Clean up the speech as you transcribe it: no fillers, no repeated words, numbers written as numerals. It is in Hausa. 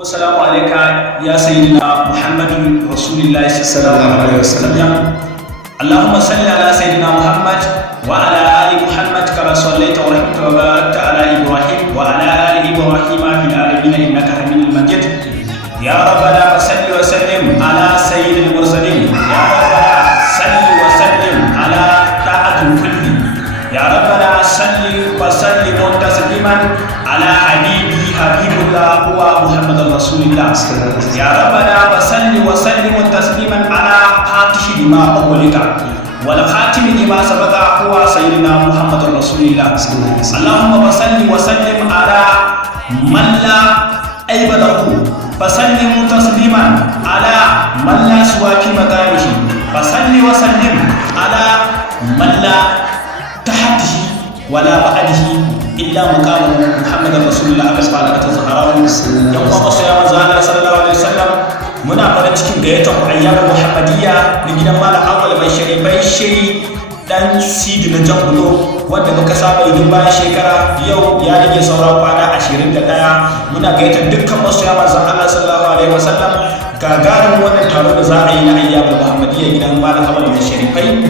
والسلام عليك يا سيدنا محمد رسول الله صلى الله عليه وسلم. اللهم صل على سيدنا محمد وعلى آل محمد كما صليت ورحمت وباركت على إبراهيم وعلى آل إبراهيم في العالمين إنك حميد مجيد. يا ربنا صل وسلم على سيد المرسلين. يا ربنا صل وسلم على طاعة الكل. يا ربنا صل وسلم تسليما على حبيبي حبيب الله هو محمد رسول الله. يا ربنا وصل وسلم تسليما على فاتح لما أغلق والخاتم لما سبق هو سيدنا محمد رسول الله. اللهم وصل وسلم على من لا عيب له فسلم تسليما على من لا سوى في مقامه فصل وسلم على من لا تحته ولا بعده إلا مقام محمد رسول الله سبحانه وتعالى. يوم قصيام زمان صلى الله عليه وسلم muna farin cikin gayyatar ayyamar muhammadiyya na gidan malam awal mai sharifai shiri dan sidi na jambulo wanda muka saba idan bayan shekara yau ya rage sauran kwana 21. Muna gayyatar dukkan masoya manzon Allah sallallahu alaihi wasallam gagarin wannan taro da za a yi na ayyamar muhammadiyya gidan malam awal mai sharifai.